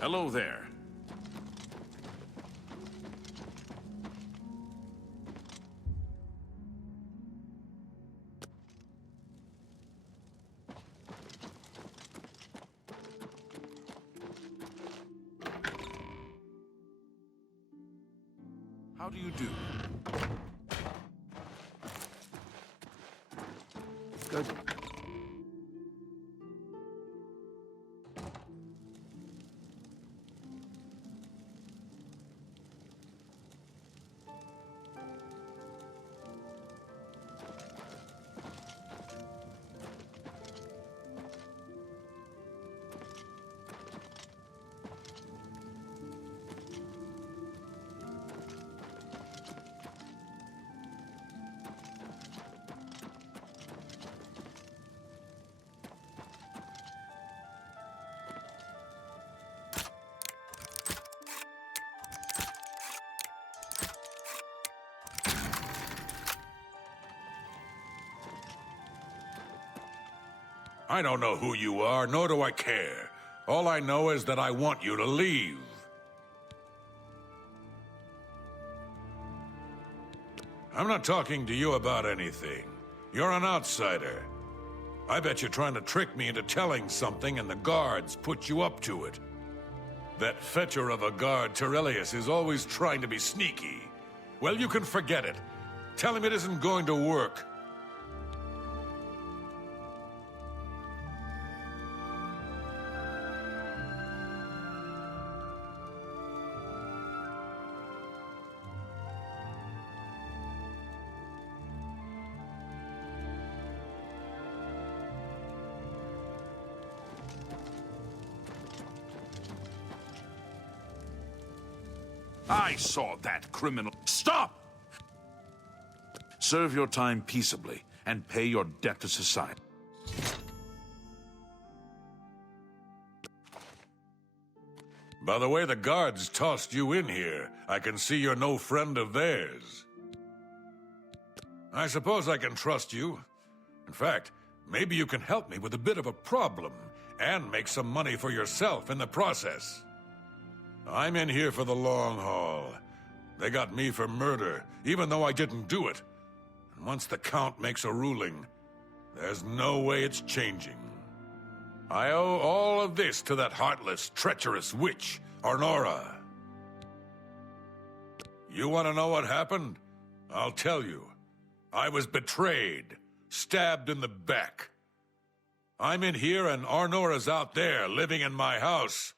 Hello there. How do you do? Good. I don't know who you are, nor do I care. All I know is that I want you to leave. I'm not talking to you about anything. You're an outsider. I bet you're trying to trick me into telling something and the guards put you up to it. That fetcher of a guard, Terelius, is always trying to be sneaky. Well, you can forget it. Tell him it isn't going to work. I saw that criminal. Stop! Serve your time peaceably and pay your debt to society. By the way the guards tossed you in here, I can see you're no friend of theirs. I suppose I can trust you. In fact, maybe you can help me with a bit of a problem and make some money for yourself in the process. I'm in here for the long haul. They got me for murder, even though I didn't do it. And once the Count makes a ruling, there's no way it's changing. I owe all of this to that heartless, treacherous witch, Arnora. You want to know what happened? I'll tell you. I was betrayed, stabbed in the back. I'm in here and Arnora's out there, living in my house.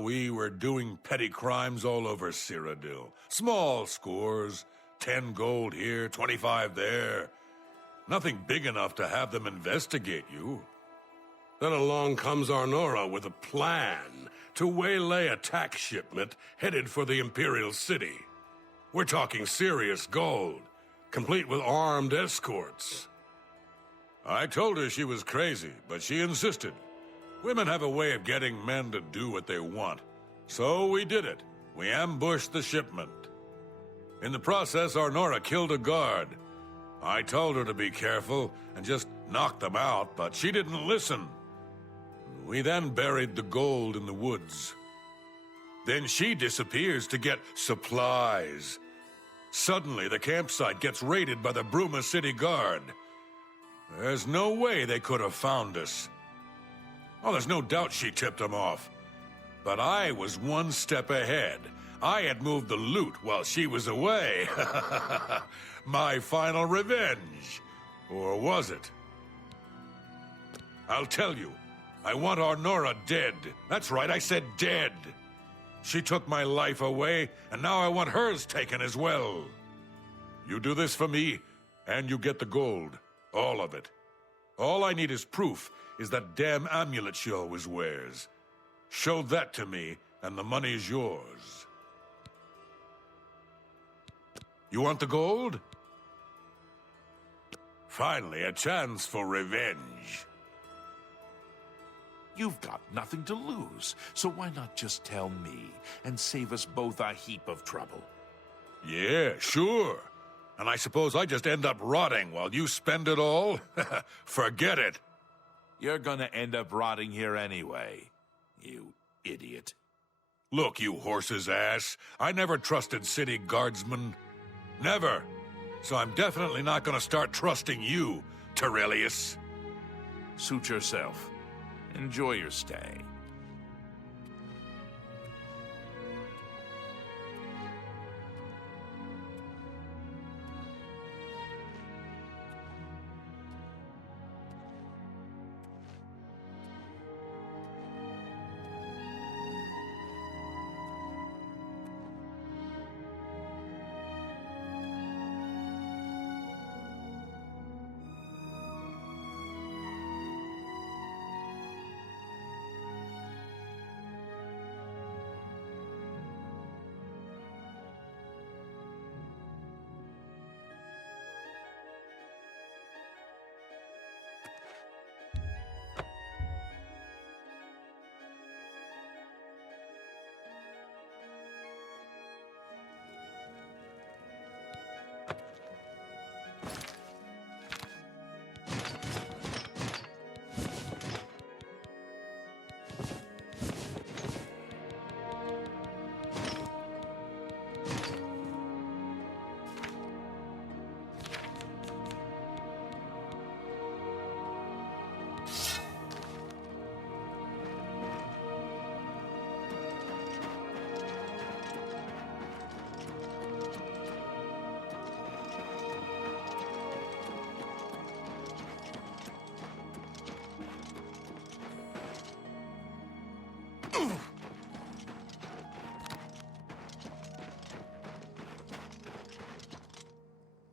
We were doing petty crimes all over Cyrodiil. Small scores, 10 gold here, 25 there. Nothing big enough to have them investigate you. Then along comes Arnora with a plan to waylay a tax shipment headed for the Imperial City. We're talking serious gold, complete with armed escorts. I told her she was crazy, but she insisted. Women have a way of getting men to do what they want. So we did it. We ambushed the shipment. In the process, Arnora killed a guard. I told her to be careful and just knock them out, but she didn't listen. We then buried the gold in the woods. Then she disappears to get supplies. Suddenly, the campsite gets raided by the Bruma City Guard. There's no way they could have found us. Oh, there's no doubt she tipped them off. But I was one step ahead. I had moved the loot while she was away. My final revenge. Or was it? I'll tell you. I want Arnora dead. That's right, I said dead. She took my life away, and now I want hers taken as well. You do this for me, and you get the gold. All of it. All I need is proof is that damn amulet she always wears. Show that to me, and the money's yours. You want the gold? Finally, a chance for revenge. You've got nothing to lose, so why not just tell me and save us both a heap of trouble? Yeah, sure. And I suppose I just end up rotting while you spend it all? Forget it. You're gonna end up rotting here anyway, you idiot. Look, you horse's ass. I never trusted city guardsmen. Never. So I'm definitely not gonna start trusting you, Terrelius. Suit yourself. Enjoy your stay.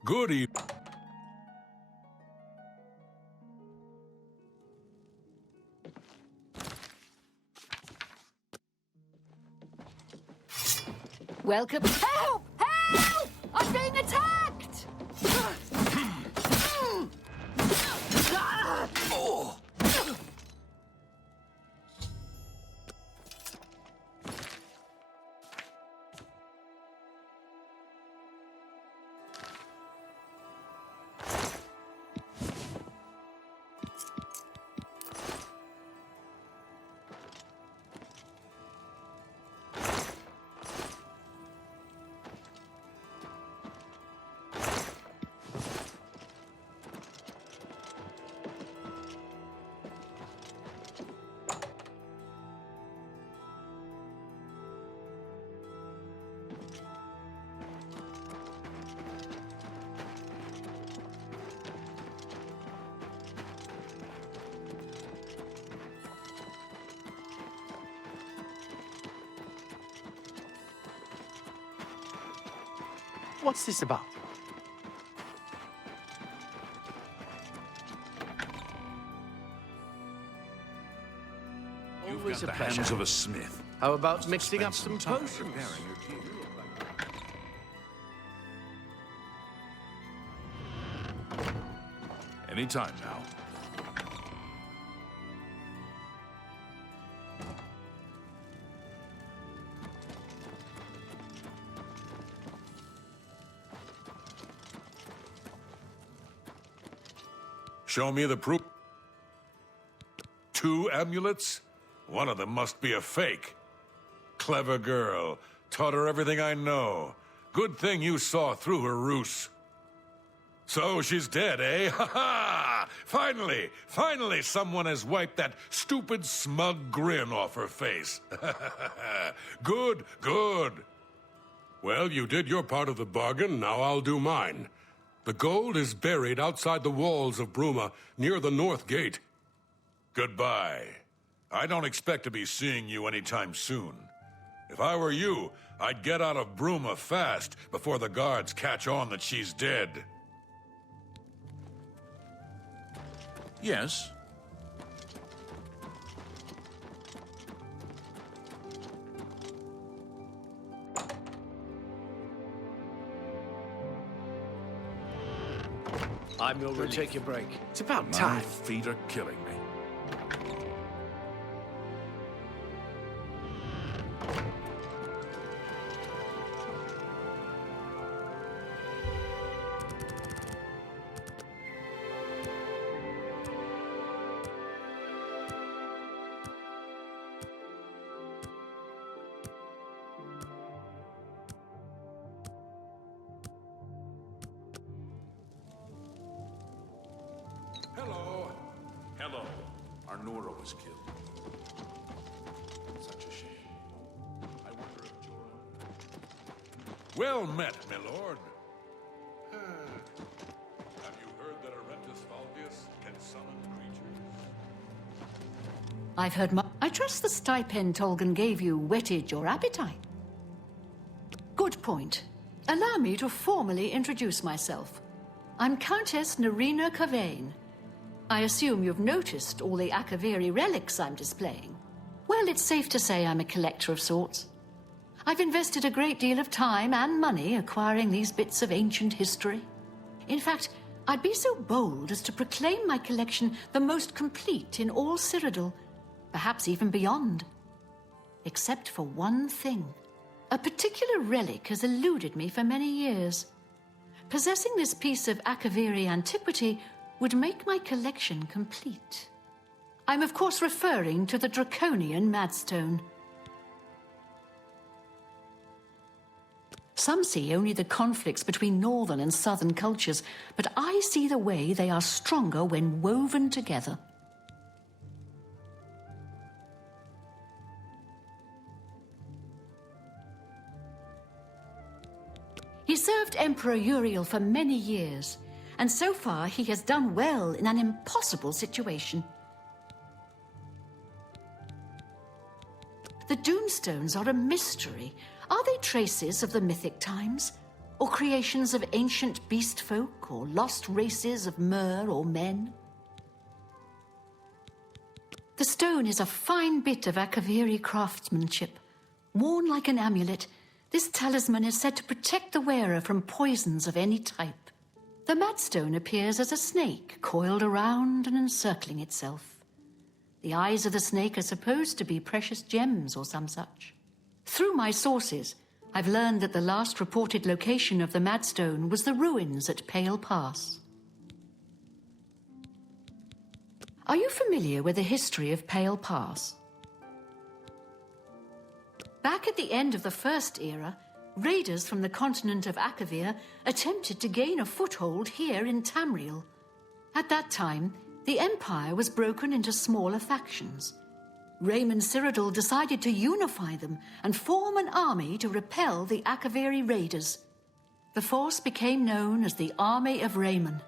Good evening. Welcome. Help! Help! I'm being attacked! What's this about? You've Always got a the hands pleasure. of a smith. How about mixing up Spend some time potions? preparing your gear. Anytime now. Show me the proof. 2 amulets? One of them must be a fake. Clever girl. Taught her everything I know. Good thing you saw through her ruse. So she's dead, eh? Ha ha! Finally someone has wiped that stupid, smug grin off her face. Good. Well, you did your part of the bargain, now I'll do mine. The gold is buried outside the walls of Bruma, near the North Gate. Goodbye. I don't expect to be seeing you anytime soon. If I were you, I'd get out of Bruma fast before the guards catch on that she's dead. Yes. I'm your relief. Take your break. It's about My time. feet are killing me. Arnora was killed. Such a shame. I wonder if Jorah... Well met, my lord. Have you heard that Arentus Falvius can summon creatures? I've heard I trust the stipend Tolgan gave you whetted your appetite. Good point. Allow me to formally introduce myself. I'm Countess Nerina Cavane. I assume you've noticed all the Akaviri relics I'm displaying. Well, it's safe to say I'm a collector of sorts. I've invested a great deal of time and money acquiring these bits of ancient history. In fact, I'd be so bold as to proclaim my collection the most complete in all Cyrodiil, perhaps even beyond. Except for one thing. A particular relic has eluded me for many years. Possessing this piece of Akaviri antiquity would make my collection complete. I'm of course referring to the Draconian Madstone. Some see only the conflicts between northern and southern cultures, but I see the way they are stronger when woven together. He served Emperor Uriel for many years, and so far he has done well in an impossible situation. The Doomstones are a mystery. Are they traces of the mythic times? Or creations of ancient beast folk, or lost races of mer or men? The stone is a fine bit of Akaviri craftsmanship. Worn like an amulet, this talisman is said to protect the wearer from poisons of any type. The Madstone appears as a snake, coiled around and encircling itself. The eyes of the snake are supposed to be precious gems or some such. Through my sources, I've learned that the last reported location of the Madstone was the ruins at Pale Pass. Are you familiar with the history of Pale Pass? Back at the end of the First Era, raiders from the continent of Akavir attempted to gain a foothold here in Tamriel. At that time, the Empire was broken into smaller factions. Raymond Cyrodiil decided to unify them and form an army to repel the Akaviri raiders. The force became known as the Army of Raymond.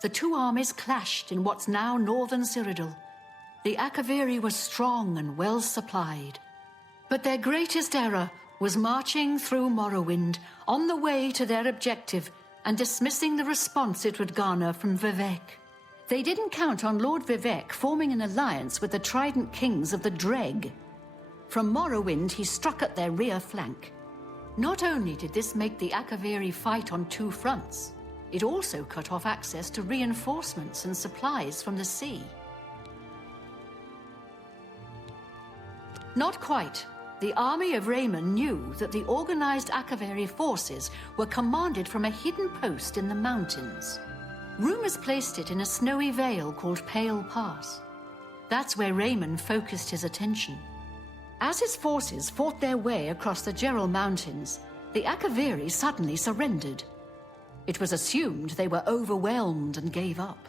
The two armies clashed in what's now northern Cyrodiil. The Akaviri were strong and well supplied. But their greatest error was marching through Morrowind on the way to their objective and dismissing the response it would garner from Vivek. They didn't count on Lord Vivek forming an alliance with the Trident Kings of the Dreg. From Morrowind, he struck at their rear flank. Not only did this make the Akaviri fight on two fronts, it also cut off access to reinforcements and supplies from the sea. Not quite. The army of Raymond knew that the organized Akaviri forces were commanded from a hidden post in the mountains. Rumors placed it in a snowy vale called Pale Pass. That's where Raymond focused his attention. As his forces fought their way across the Gerald Mountains, the Akaviri suddenly surrendered. It was assumed they were overwhelmed and gave up.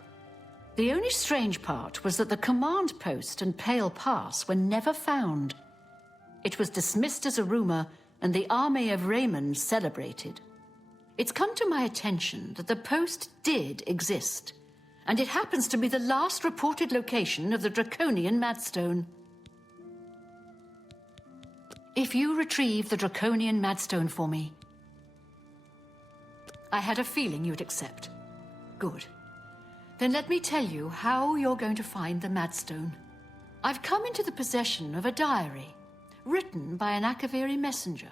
The only strange part was that the command post and Pale Pass were never found. It was dismissed as a rumor, and the army of Raymond celebrated. It's come to my attention that the post did exist, and it happens to be the last reported location of the Draconian Madstone. If you retrieve the Draconian Madstone for me, I had a feeling you'd accept. Good. Then let me tell you how you're going to find the Madstone. I've come into the possession of a diary, written by an Akaviri messenger.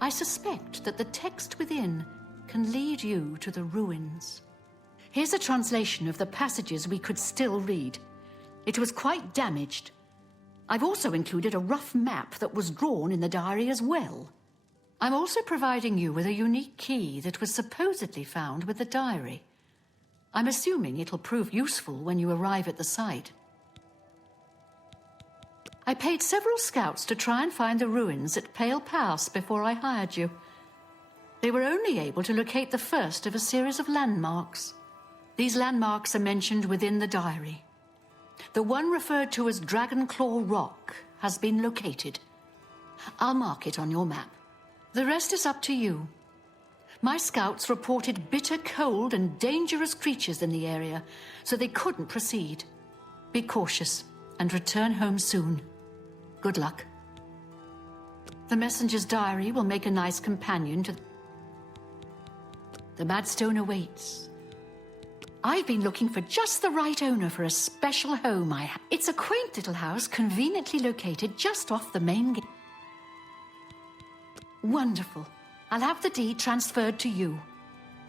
I suspect that the text within can lead you to the ruins. Here's a translation of the passages we could still read. It was quite damaged. I've also included a rough map that was drawn in the diary as well. I'm also providing you with a unique key that was supposedly found with the diary. I'm assuming it'll prove useful when you arrive at the site. I paid several scouts to try and find the ruins at Pale Pass before I hired you. They were only able to locate the first of a series of landmarks. These landmarks are mentioned within the diary. The one referred to as Dragon Claw Rock has been located. I'll mark it on your map. The rest is up to you. My scouts reported bitter cold and dangerous creatures in the area, so they couldn't proceed. Be cautious and return home soon. Good luck. The messenger's diary will make a nice companion to... The Madstone awaits. I've been looking for just the right owner for a special home I have. It's a quaint little house conveniently located just off the main gate. Wonderful. I'll have the deed transferred to you.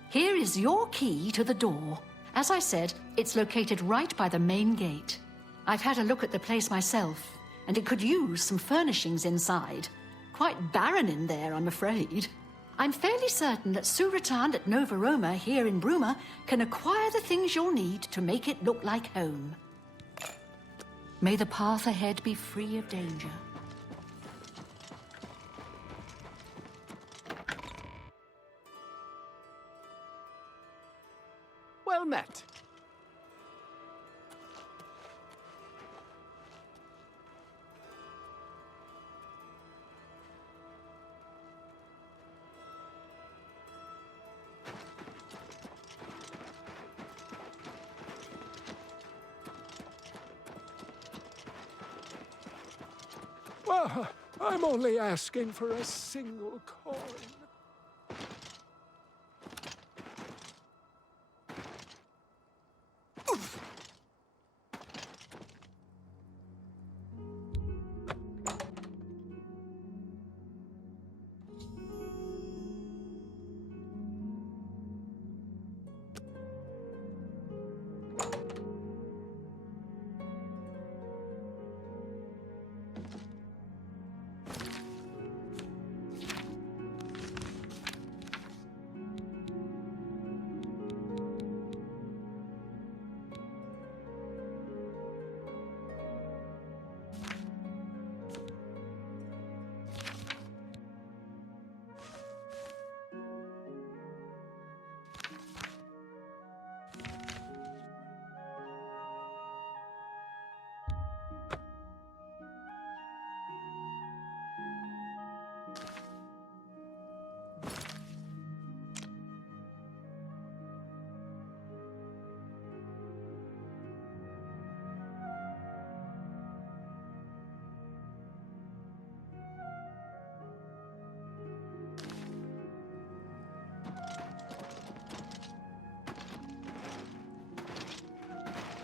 Here is your key to the door. As I said, it's located right by the main gate. I've had a look at the place myself, and it could use some furnishings inside. Quite barren in there, I'm afraid. I'm fairly certain that Suratan at Nova Roma here in Bruma can acquire the things you'll need to make it look like home. May the path ahead be free of danger. Well met. Well, I'm only asking for a single coin.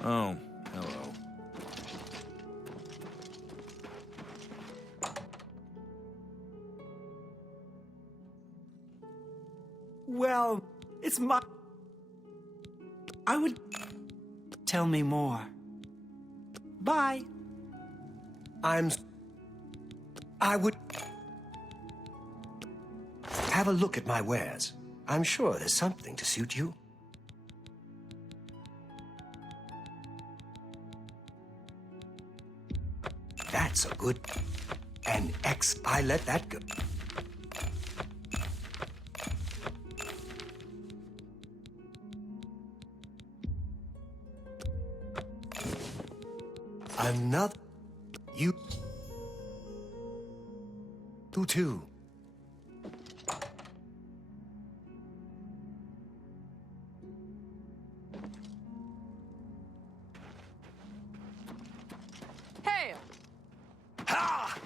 Oh, hello. Well, it's my... I would... Tell me more. Bye. I would... Have a look at my wares. I'm sure there's something to suit you. That's a good... I let that go. Another... You too. Hail! Ha!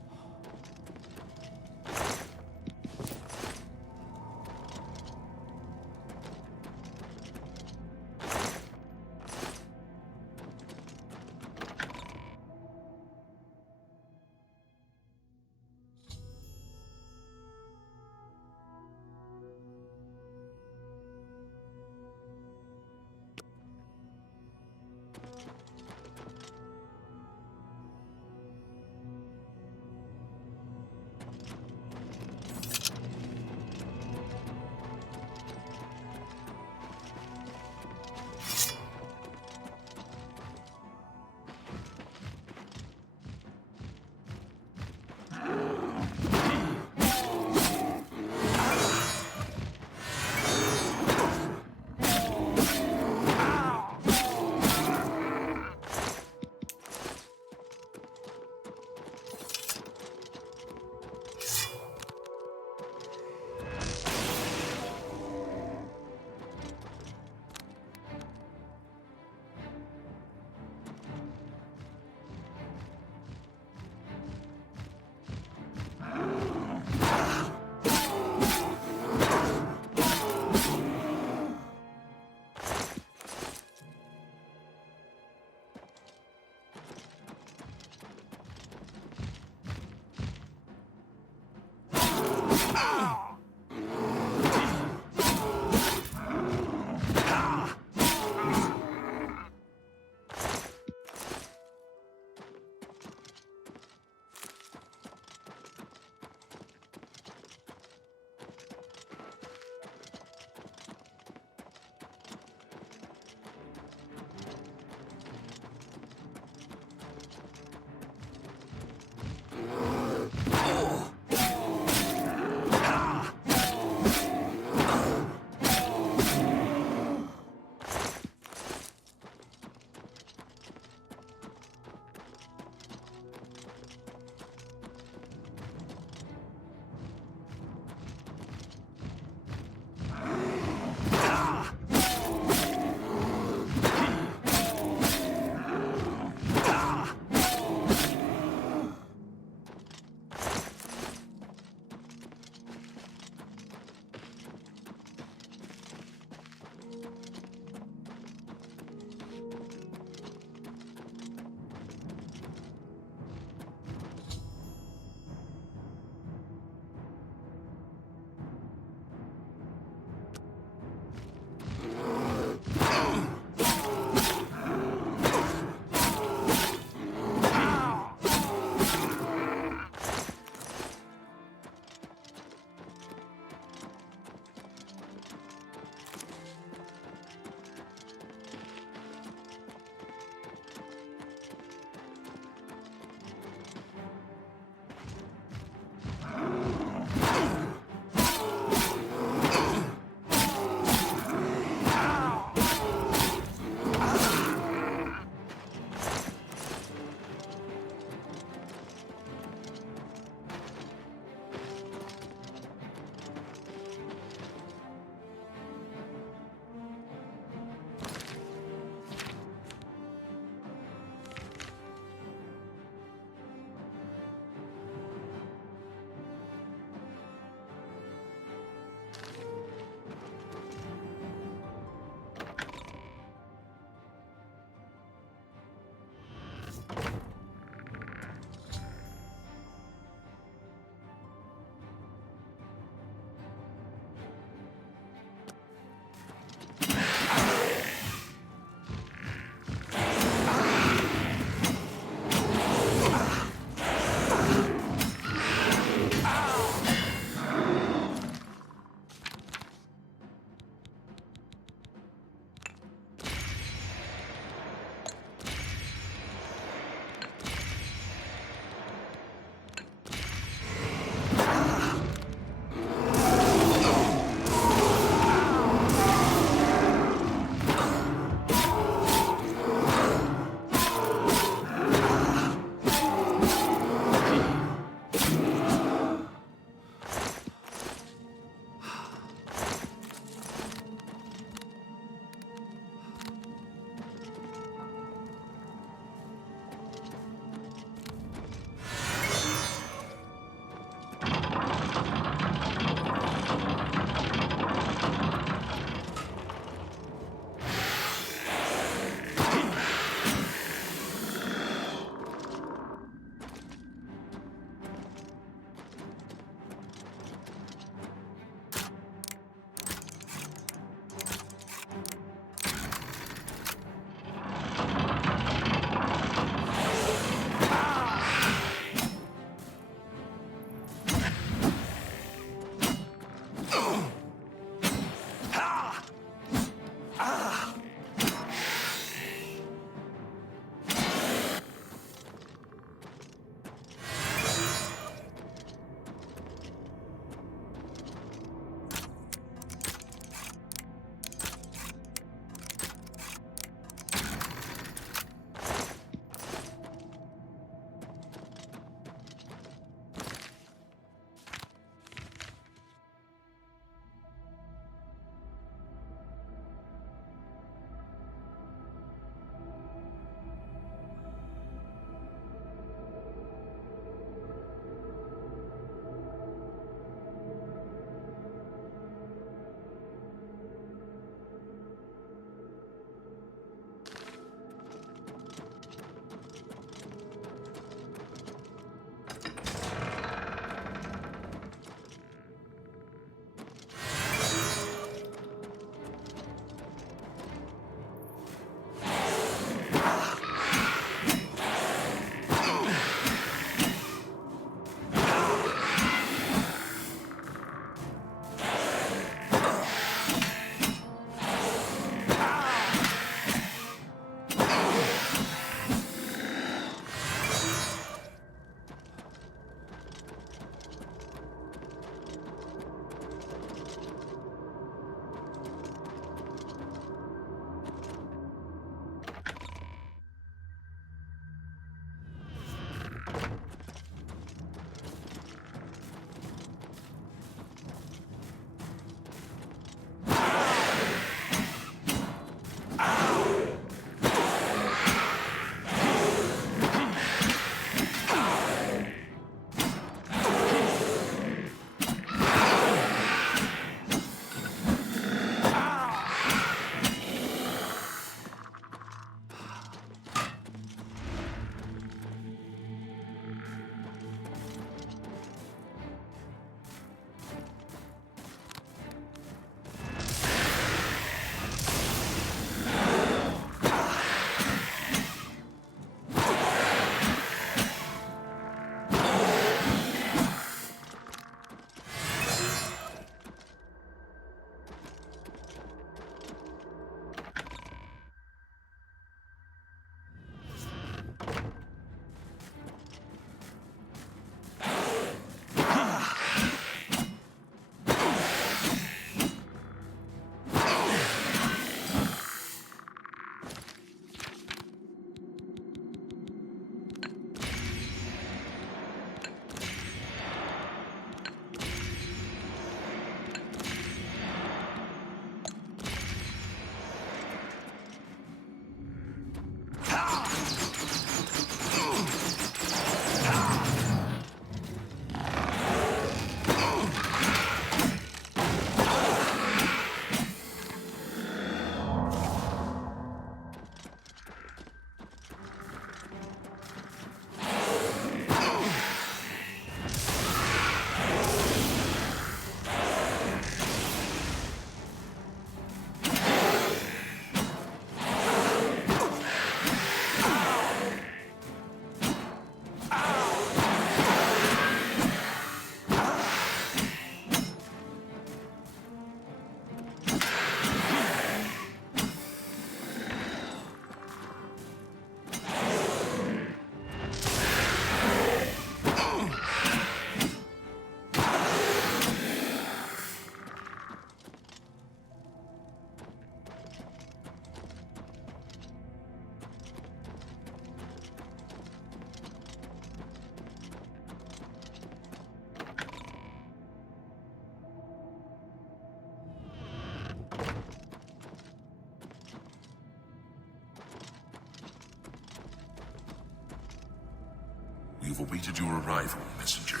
You've awaited your arrival, messenger.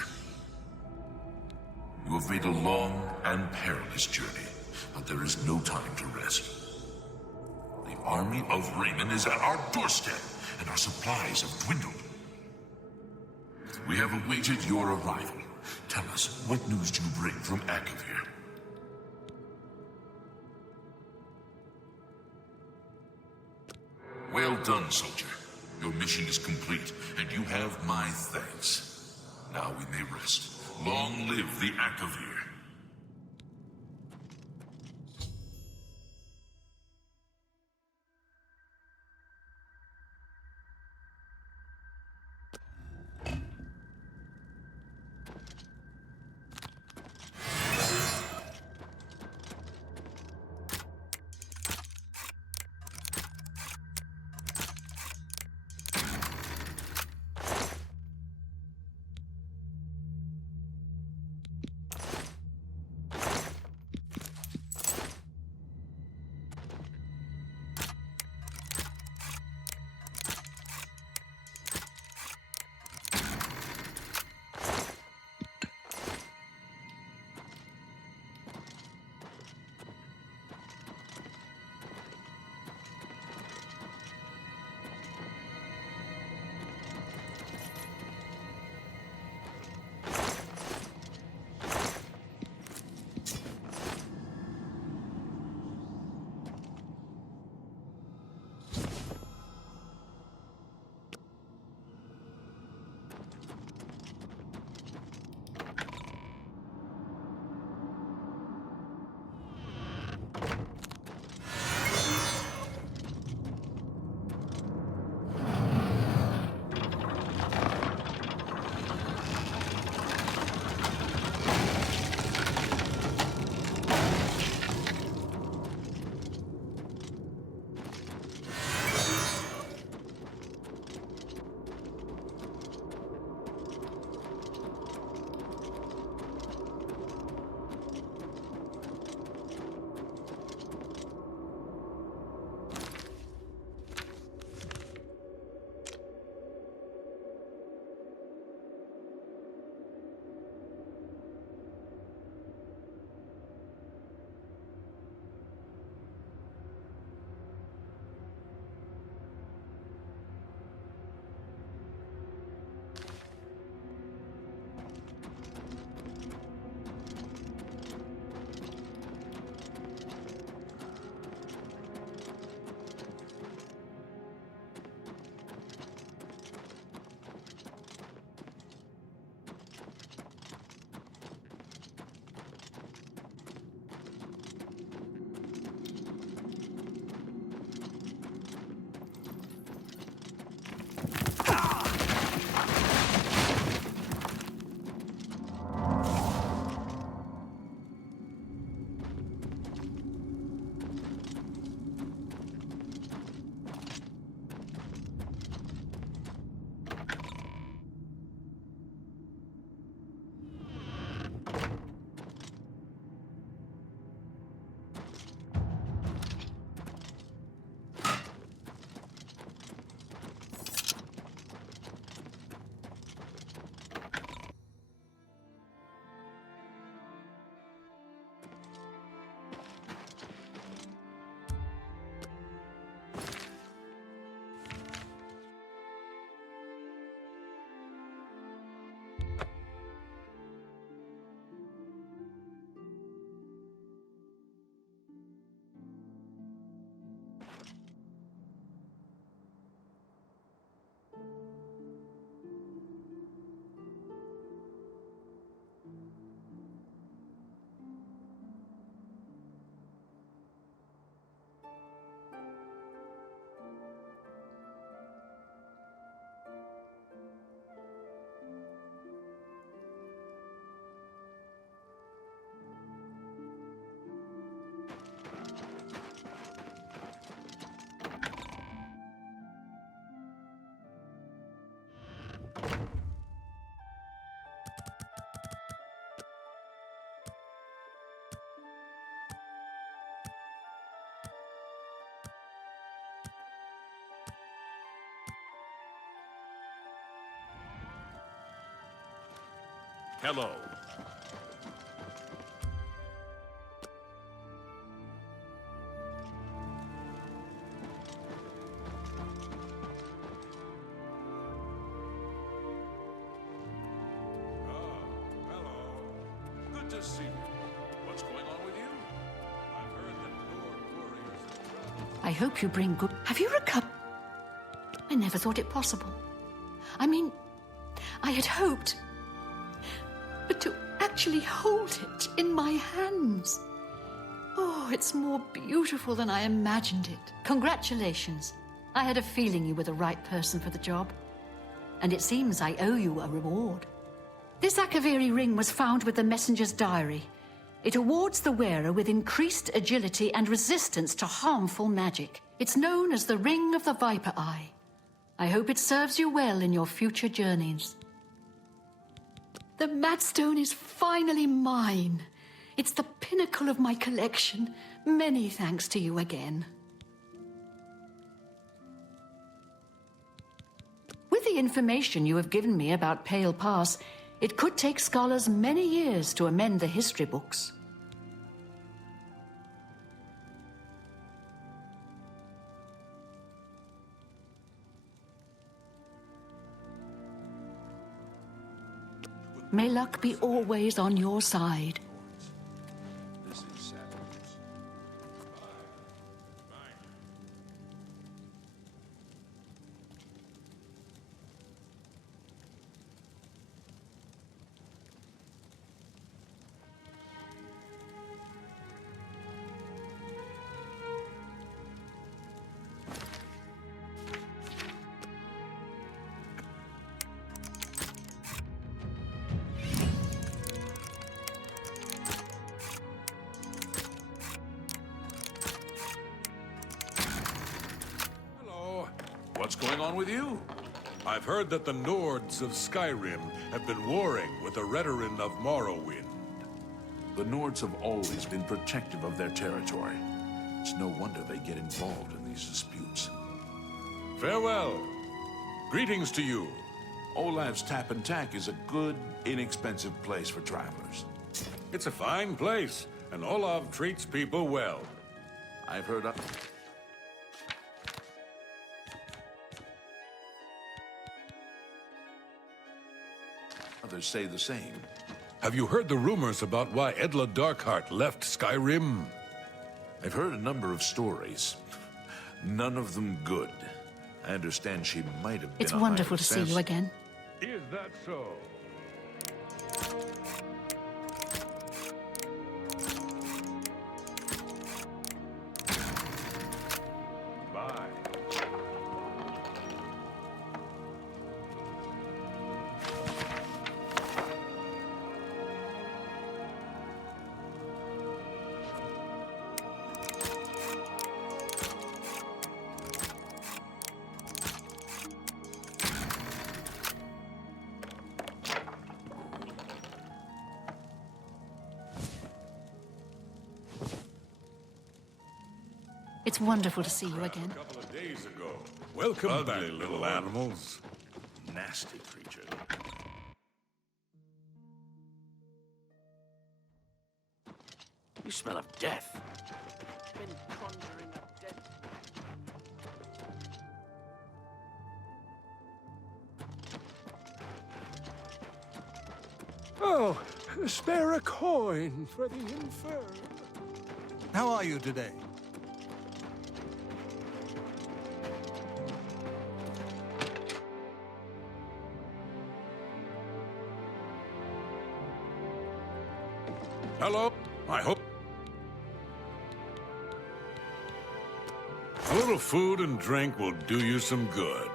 You have made a long and perilous journey, but there is no time to rest. The army of Raymond is at our doorstep, and our supplies have dwindled. We have awaited your arrival. Tell us, what news do you bring from Akavir? Well done, soldier. Your mission is complete, and you have my thanks. Now we may rest. Long live the Akavir. Hello. Good to see you. What's going on with you? I've heard that Lord warriors have traveled. I hope you bring good. Have you recovered? I never thought it possible. I mean, I had hoped. But to actually hold it in my hands. Oh, it's more beautiful than I imagined it. Congratulations. I had a feeling you were the right person for the job. And it seems I owe you a reward. This Akaviri ring was found with the messenger's diary. It awards the wearer with increased agility and resistance to harmful magic. It's known as the Ring of the Viper Eye. I hope it serves you well in your future journeys. The Madstone is finally mine. It's the pinnacle of my collection. Many thanks to you again. With the information you have given me about Pale Pass, it could take scholars many years to amend the history books. May luck be always on your side. What's going on with you? I've heard that the Nords of Skyrim have been warring with the Redoran of Morrowind. The Nords have always been protective of their territory. It's no wonder they get involved in these disputes. Farewell. Greetings to you. Olav's Tap and Tack is a good, inexpensive place for travelers. It's a fine place, and Olav treats people well. I've heard others say the same. Have you heard the rumors about why Edla Darkheart left Skyrim? I've heard a number of stories. None of them good. I understand she might have been It's a wonderful high to see you again. Is that so? Bye. It's wonderful to see you again. A couple of days ago. Welcome back, little animals. nasty creature. You smell of death. Been conjuring up death. Oh, spare a coin for the infirm. How are you today? Hello? I hope... A little food and drink will do you some good.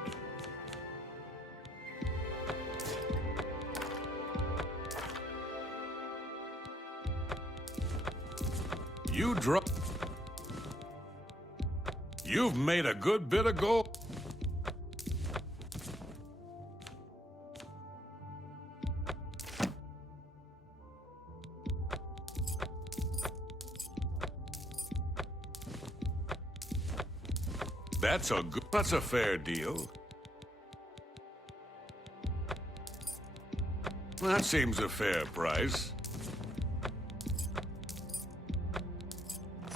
You've made a good bit of gold. That's a fair deal. That seems a fair price.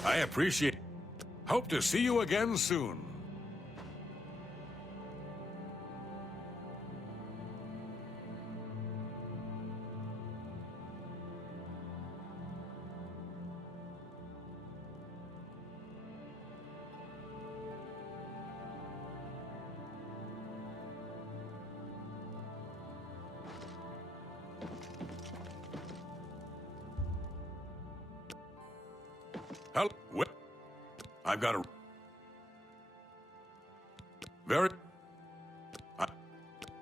I appreciate. Hope to see you again soon. Hello. I've got a very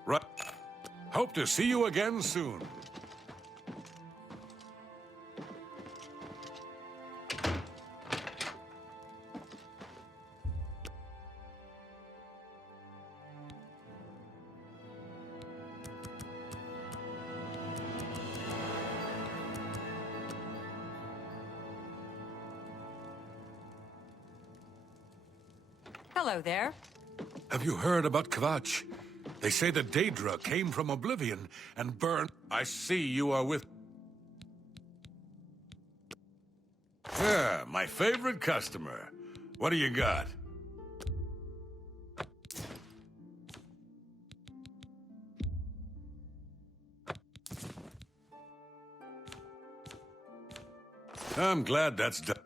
right. Hope to see you again soon. Hello there. Have you heard about Kvatch? They say the Daedra came from Oblivion and burned. I see you are with. Yeah, my favorite customer. What do you got? I'm glad that's done.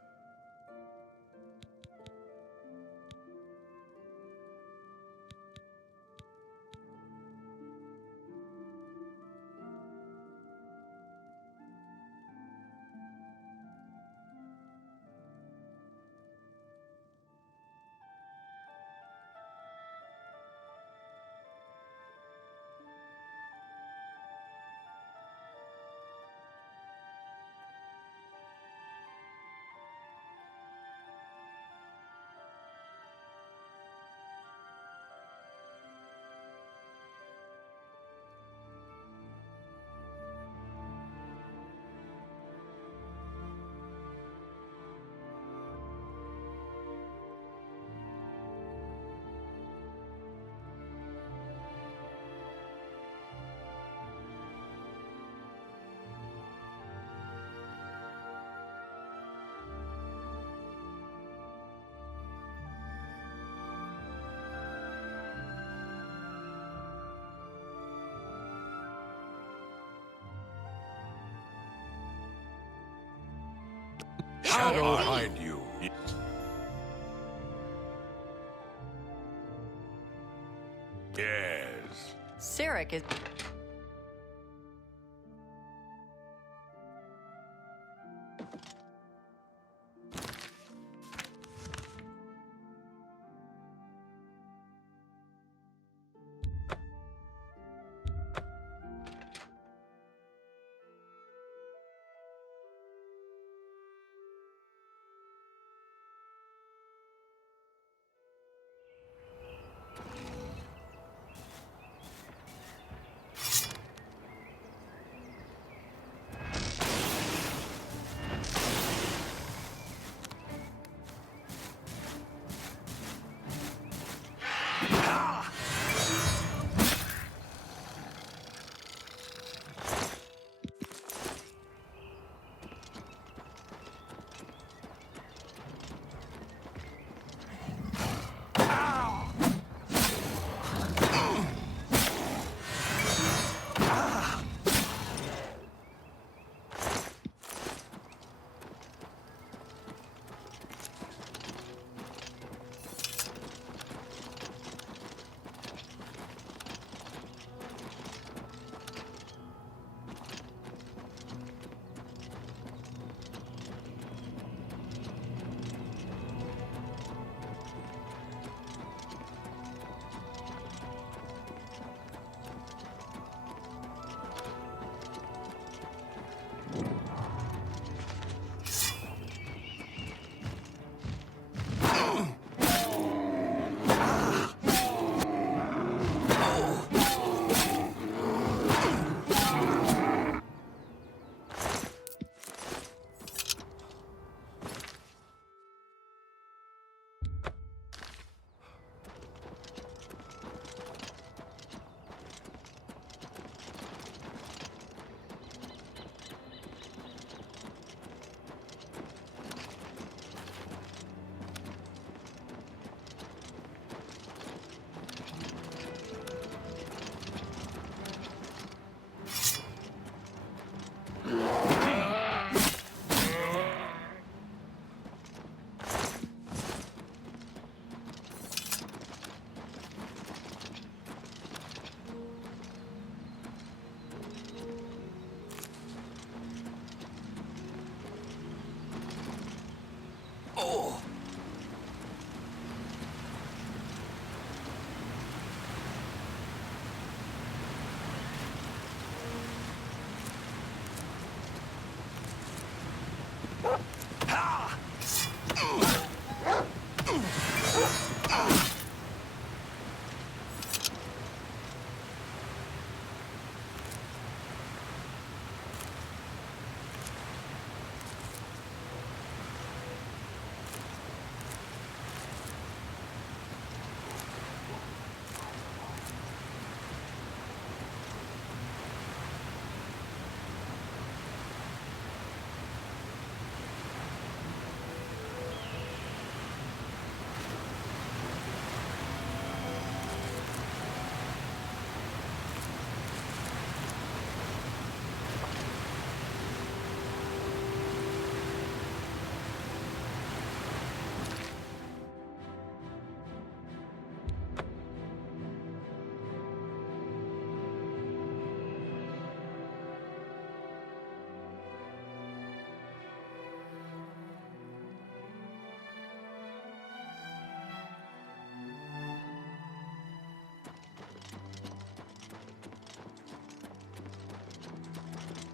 Shadow behind you. Yes. Sarek is...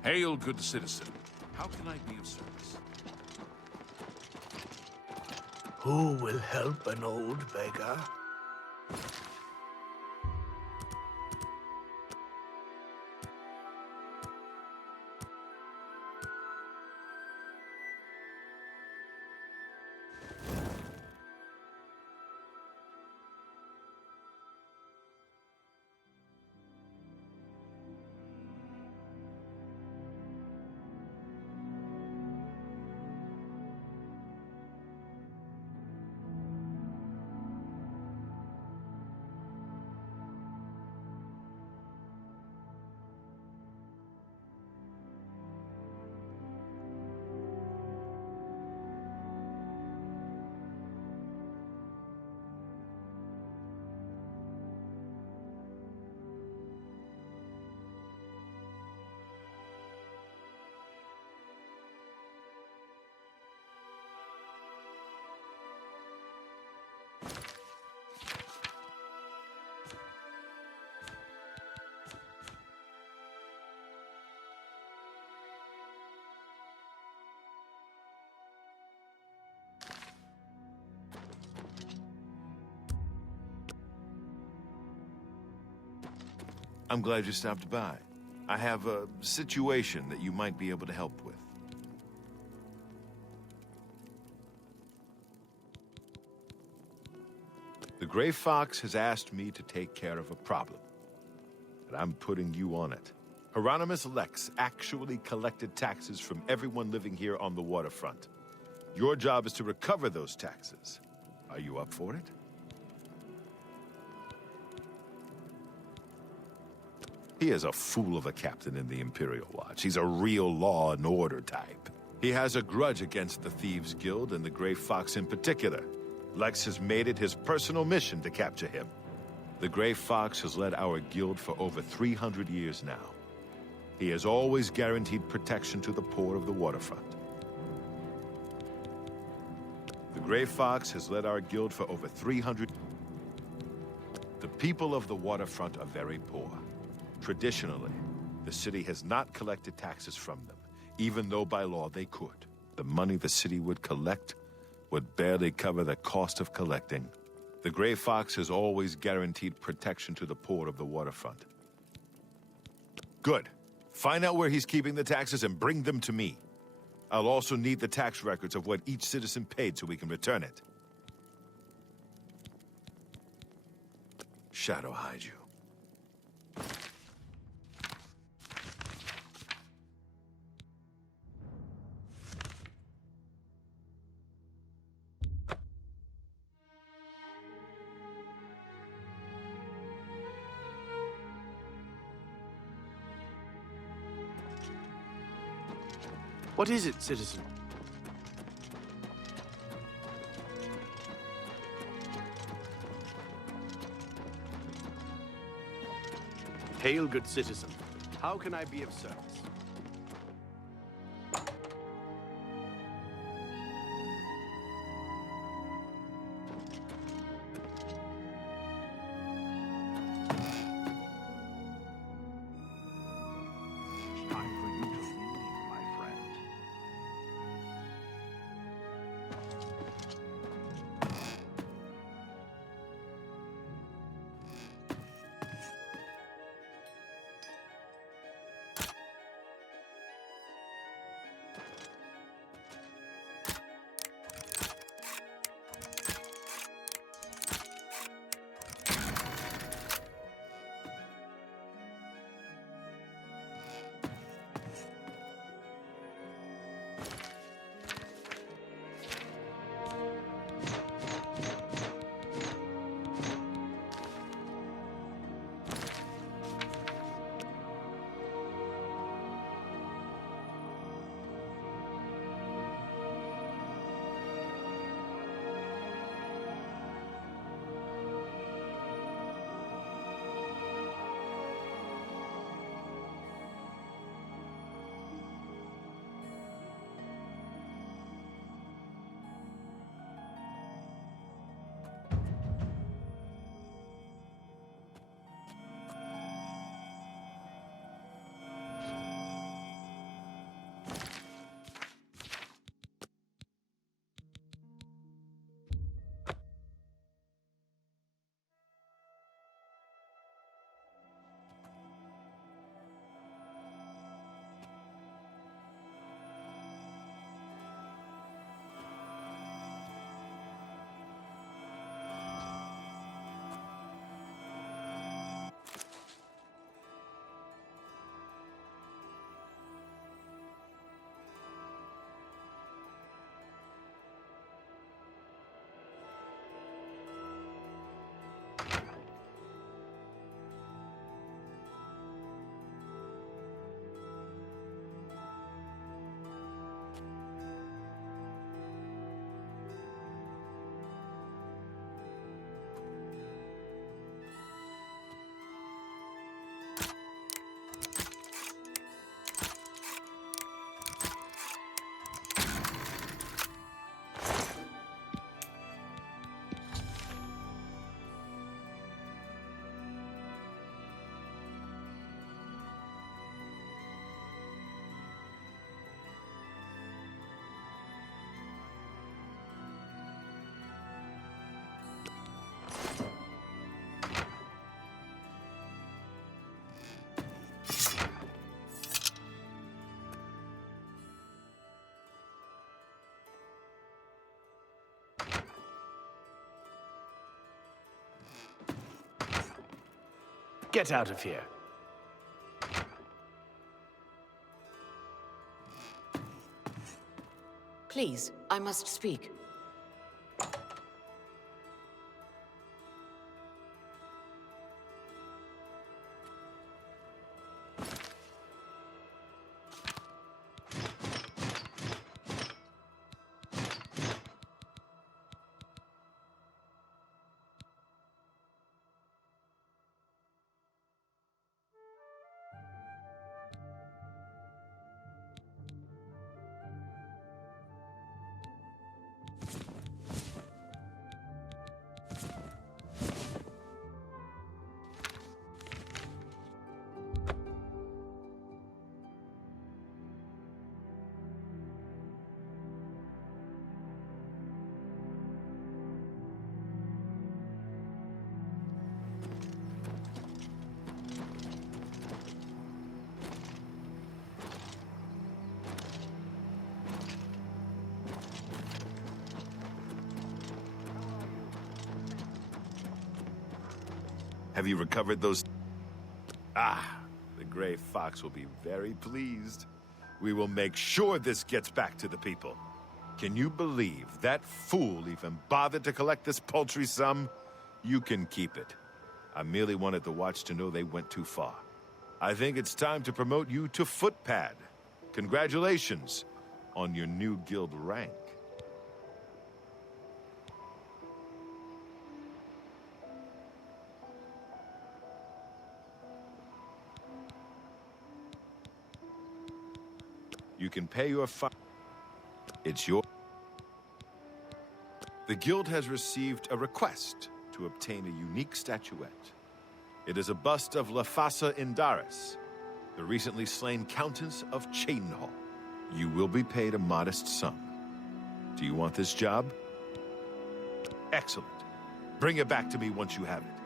Hail, good citizen. How can I be of service? Who will help an old beggar? I'm glad you stopped by. I have a situation that you might be able to help with. The Gray Fox has asked me to take care of a problem, and I'm putting you on it. Hieronymus Lex actually collected taxes from everyone living here on the waterfront. Your job is to recover those taxes. Are you up for it? He is a fool of a captain in the Imperial Watch. He's a real law and order type. He has a grudge against the Thieves Guild and the Gray Fox in particular. Lex has made it his personal mission to capture him. The Gray Fox has led our guild for over 300 years now. He has always guaranteed protection to the poor of the waterfront. The Gray Fox has led our guild for over 300... The people of the waterfront are very poor. Traditionally, the city has not collected taxes from them, even though by law they could. The money the city would collect would barely cover the cost of collecting. The Gray Fox has always guaranteed protection to the poor of the waterfront. Good. Find out where he's keeping the taxes and bring them to me. I'll also need the tax records of what each citizen paid so we can return it. Shadow hide you. What is it, citizen? Hail, good citizen. How can I be of service? Time for you to leave, my friend. Get out of here. Please, I must speak. Have you recovered those? Ah, the Gray Fox will be very pleased. We will make sure this gets back to the people. Can you believe that fool even bothered to collect this paltry sum? You can keep it. I merely wanted the Watch to know they went too far. I think it's time to promote you to Footpad. Congratulations on your new guild rank. You can pay your fine. It's your... The guild has received a request to obtain a unique statuette. It is a bust of Lefasa Indaris, the recently slain Countess of Cheydinhal. You will be paid a modest sum. Do you want this job? Excellent. Bring it back to me once you have it.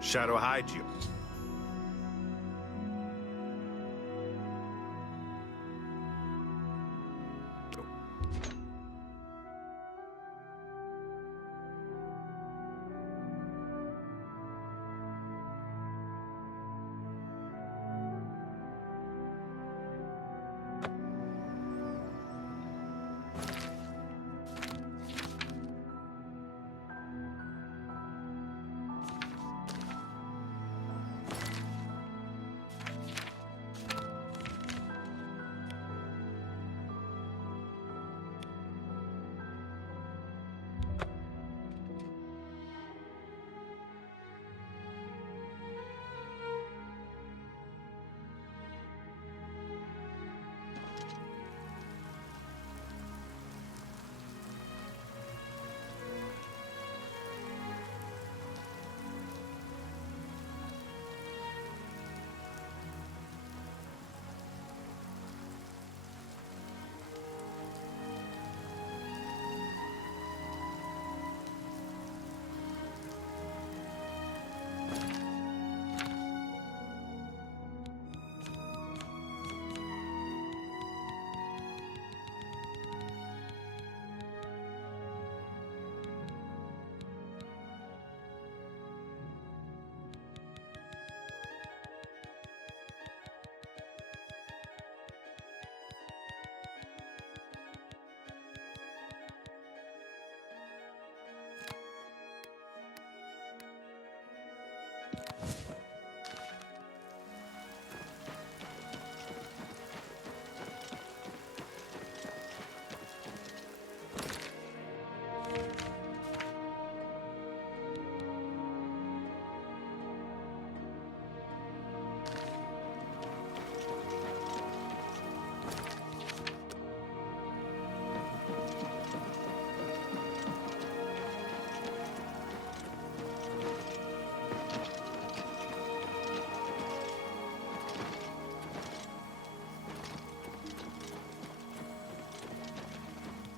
Shadow hide you.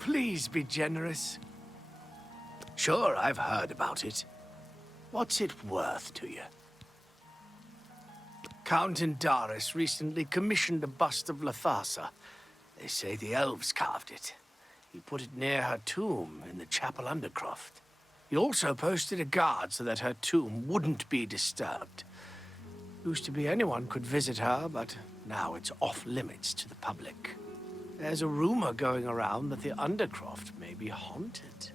Please be generous. Sure, I've heard about it. What's it worth to you? Count Indaris recently commissioned a bust of Lefasa. They say the elves carved it. He put it near her tomb in the chapel undercroft. He also posted a guard so that her tomb wouldn't be disturbed. Used to be anyone could visit her, but now it's off limits to the public. There's a rumor going around that the undercroft may be haunted.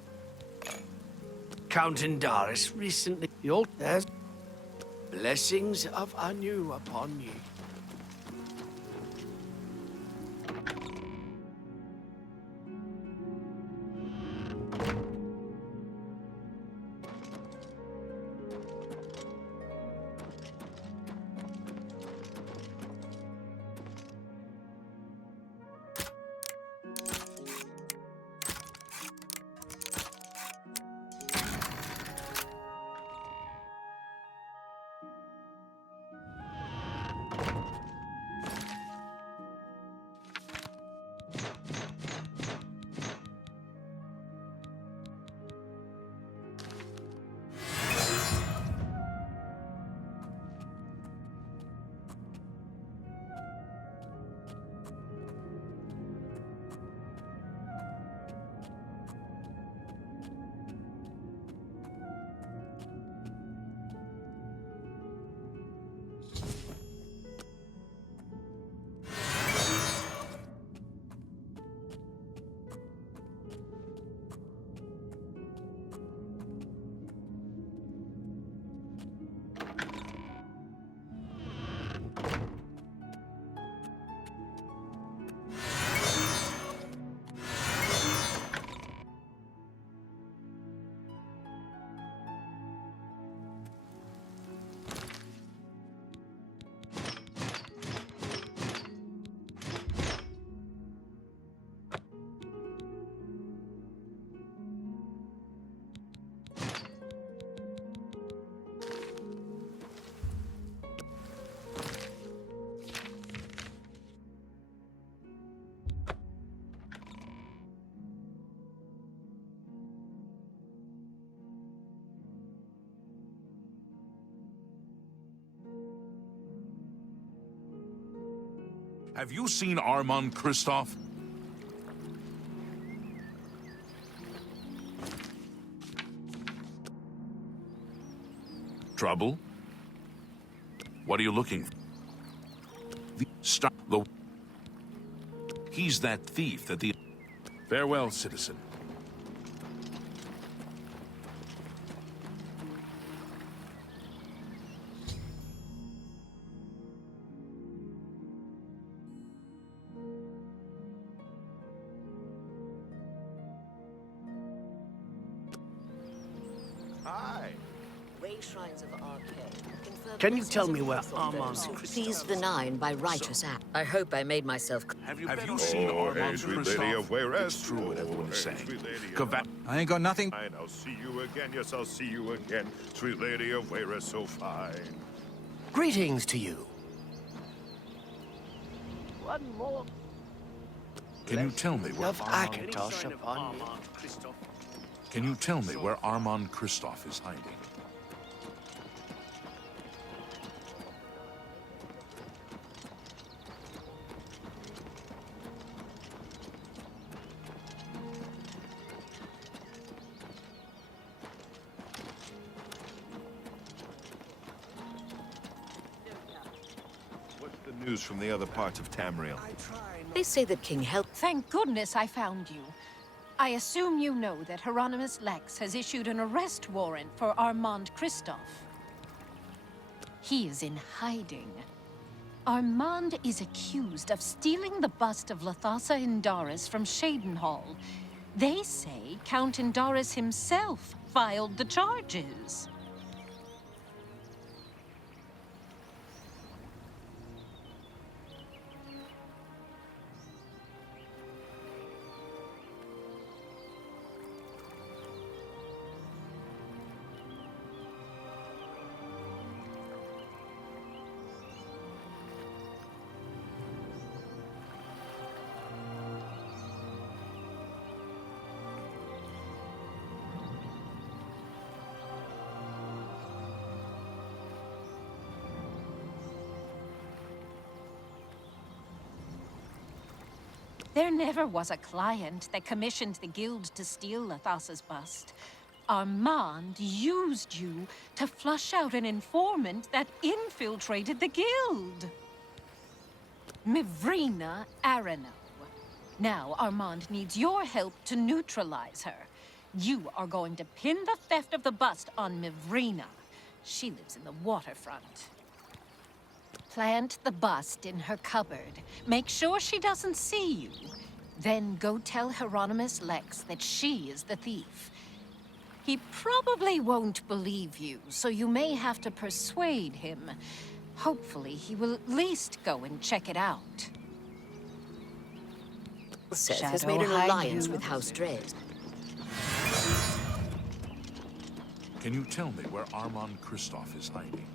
Count Indaris recently... There's blessings of Anu upon you. Have you seen Armand Kristoff? Trouble? What are you looking for? Stop the... He's that thief that the... Farewell, citizen. Hi. Ray Shrines of Arcade. Can you tell me where Armand Seized the Nine by righteous act. I hope I made myself... Have you seen Armand Kristoff? It's true what everyone's saying. I ain't got nothing. I'll see you again. Yes, I'll see you again. Sweet Lady of Wayra, so fine. Greetings to you. One more. Can you tell me where Of Akatosh upon you. Can you tell me where Armand Kristoff is hiding? What's the news from the other parts of Tamriel? They say that King Hel... Thank goodness I found you. I assume you know that Hieronymus Lex has issued an arrest warrant for Armand Kristoff. He is in hiding. Armand is accused of stealing the bust of Lathasa Indaris from Shadenhall. They say Count Indaris himself filed the charges. There never was a client that commissioned the guild to steal Lathassa's bust. Armand used you to flush out an informant that infiltrated the guild. Mivrina Arano. Now Armand needs your help to neutralize her. You are going to pin the theft of the bust on Mivrina. She lives in the waterfront. Plant the bust in her cupboard. Make sure she doesn't see you. Then go tell Hieronymus Lex that she is the thief. He probably won't believe you, so you may have to persuade him. Hopefully, he will at least go and check it out. Seth has made an alliance with House Drez. Can you tell me where Armand Kristoff is hiding?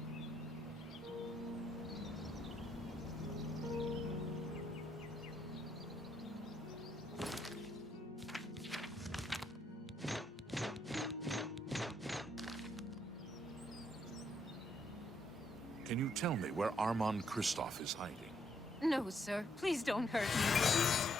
Can you tell me where Armand Kristoff is hiding? No, sir. Please don't hurt me.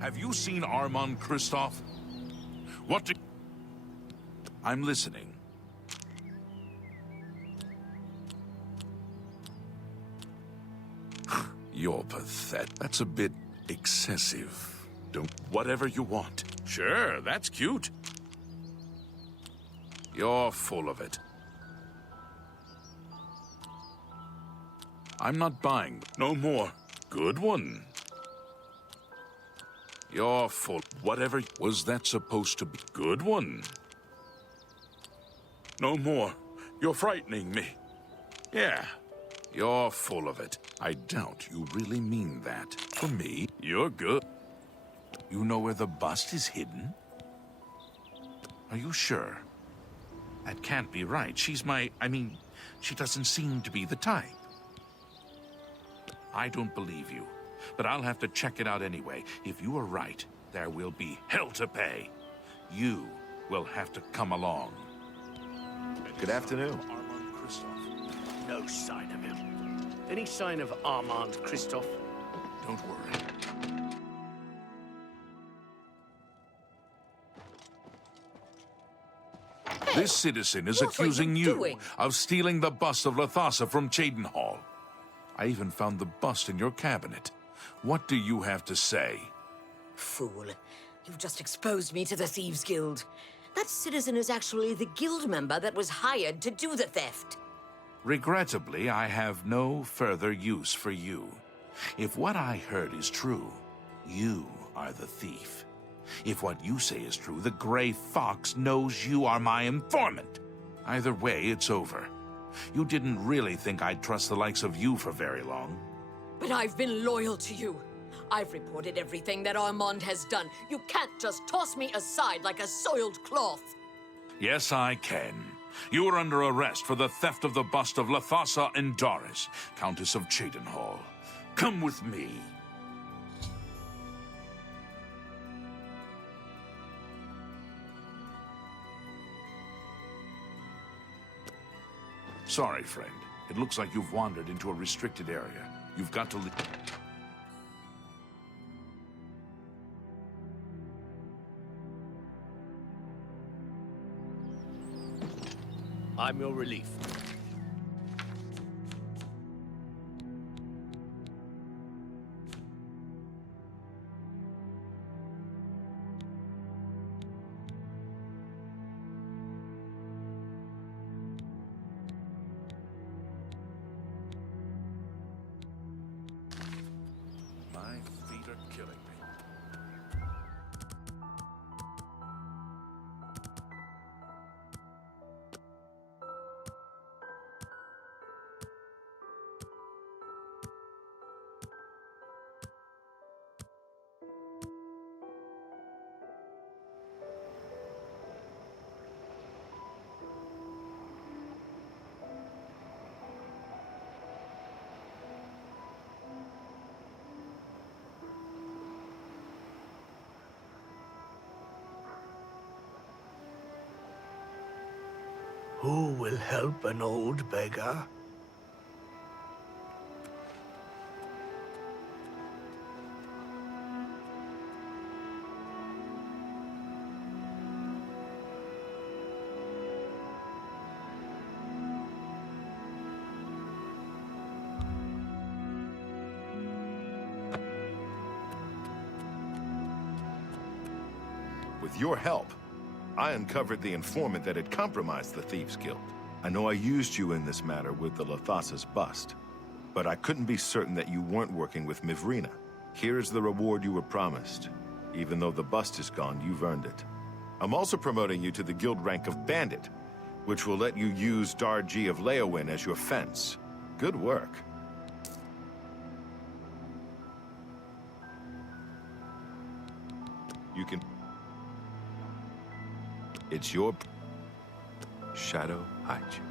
Have you seen Armand Kristoff? What do... I'm listening. You're pathetic. That's a bit excessive. Don't... Whatever you want. Sure, that's cute. You're full of it. I'm not buying. No more. Good one. You're full. Whatever. Was that supposed to be? Good one. No more. You're frightening me. Yeah. You're full of it. I doubt you really mean that. For me, you're good. You know where the bust is hidden? Are you sure? That can't be right. She's my... I mean, she doesn't seem to be the type. I don't believe you. But I'll have to check it out anyway. If you are right, there will be hell to pay. You will have to come along. Good afternoon. Armand Kristoff. No sign of him. Any sign of Armand Kristoff? Don't worry. This citizen is accusing you of stealing the bust of Lathassa from Cheydinhall. I even found the bust in your cabinet. What do you have to say? Fool. You've just exposed me to the Thieves' Guild. That citizen is actually the guild member that was hired to do the theft. Regrettably, I have no further use for you. If what I heard is true, you are the thief. If what you say is true, the Gray Fox knows you are my informant. Either way, it's over. You didn't really think I'd trust the likes of you for very long. But I've been loyal to you. I've reported everything that Armand has done. You can't just toss me aside like a soiled cloth. Yes, I can. You are under arrest for the theft of the bust of Lathassa Doris, Countess of Cheydinhall. Come with me. Sorry, friend. It looks like you've wandered into a restricted area. You've got to leave. I'm your relief. My feet are killing me. Who will help an old beggar? With your help, I uncovered the informant that had compromised the Thieves' Guild. I know I used you in this matter with the Lathasa's bust, but I couldn't be certain that you weren't working with Mivrina. Here's the reward you were promised. Even though the bust is gone, you've earned it. I'm also promoting you to the guild rank of Bandit, which will let you use Darji of Leowin as your fence. Good work. You can... It's your... Shadow hide you.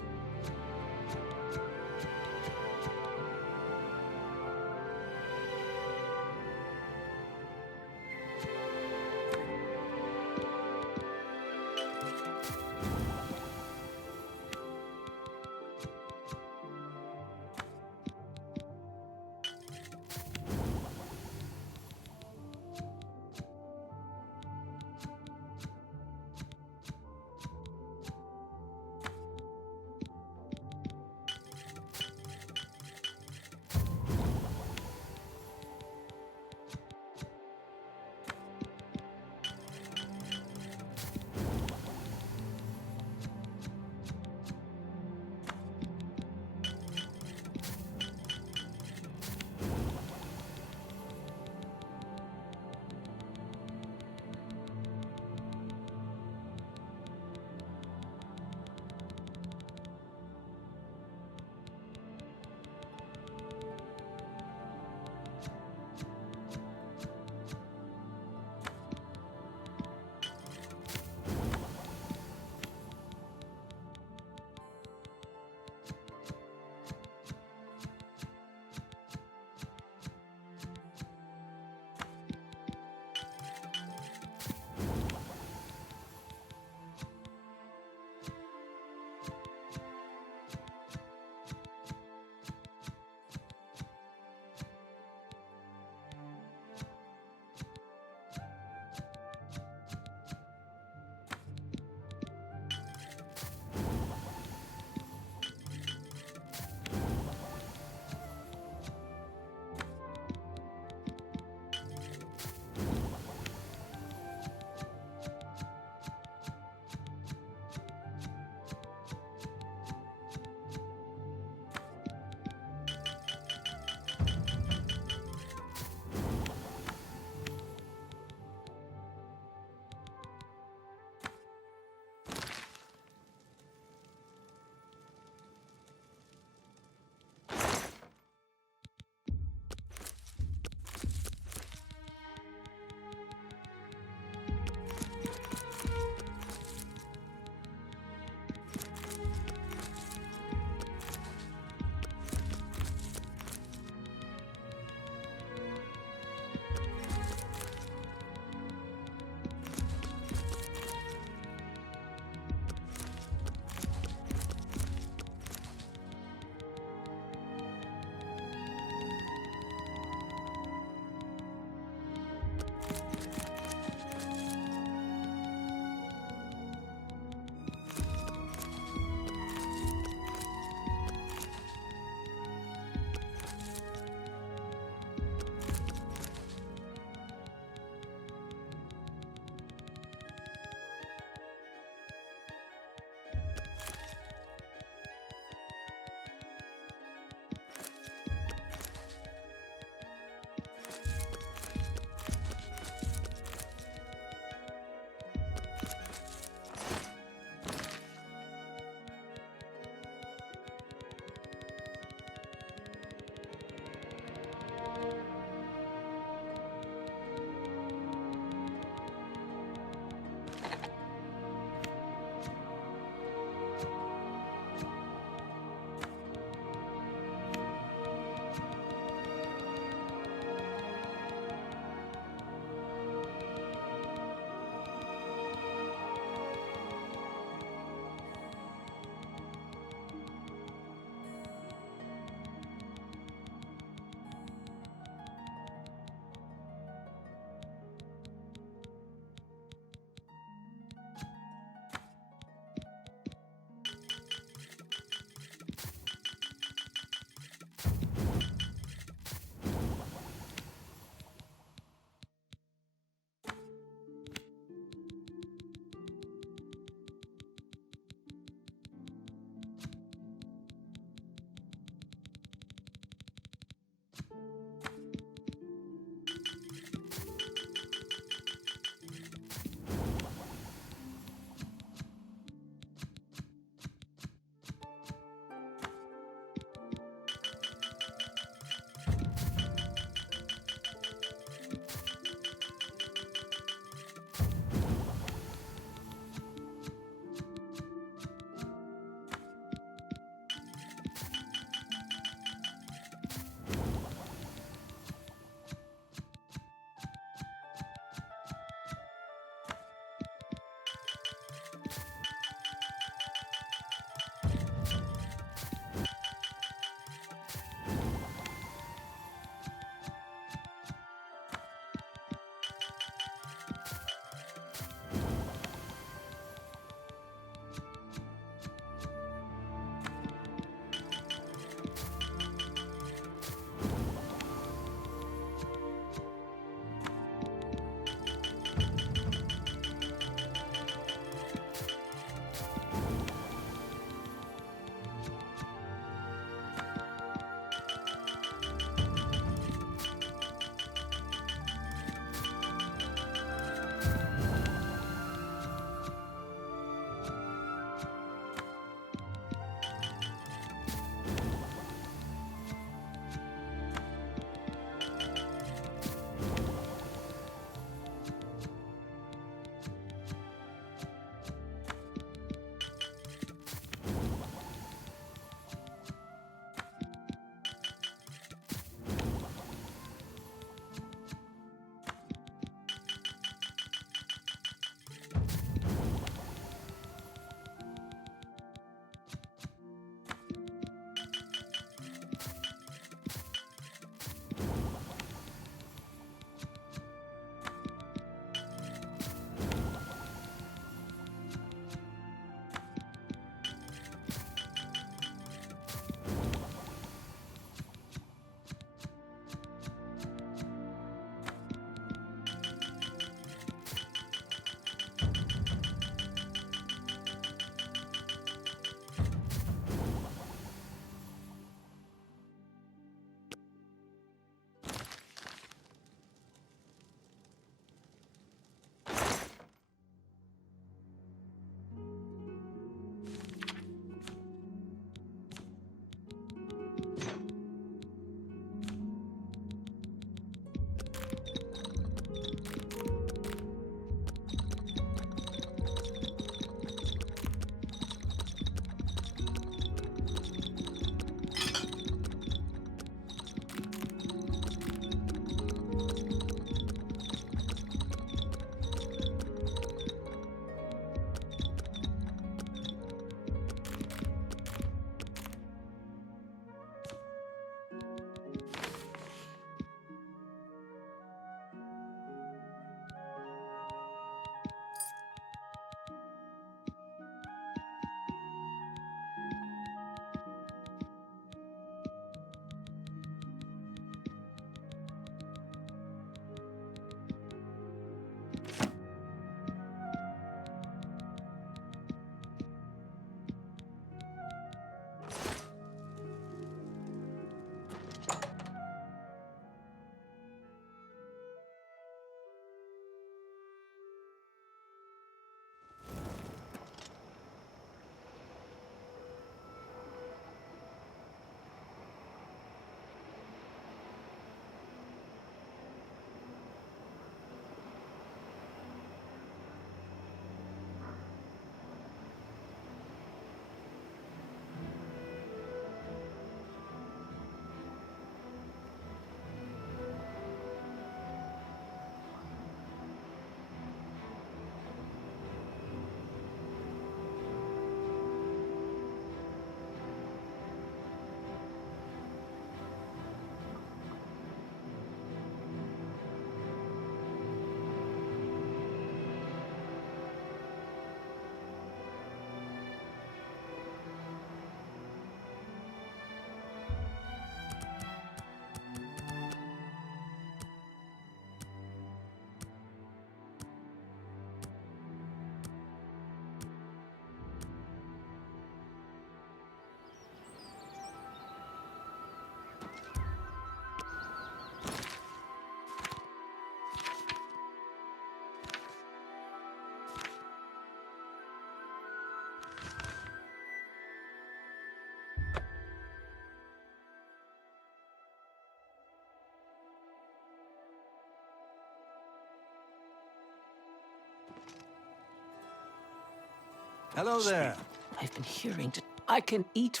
Hello there. I've been hearing I can eat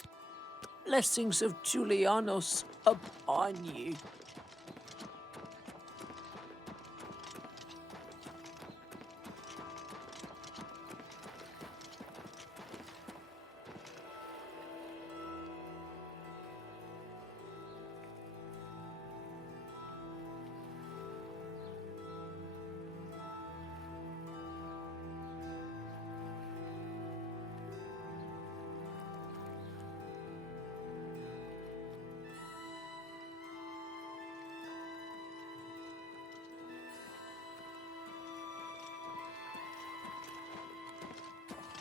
blessings of Julianos upon you.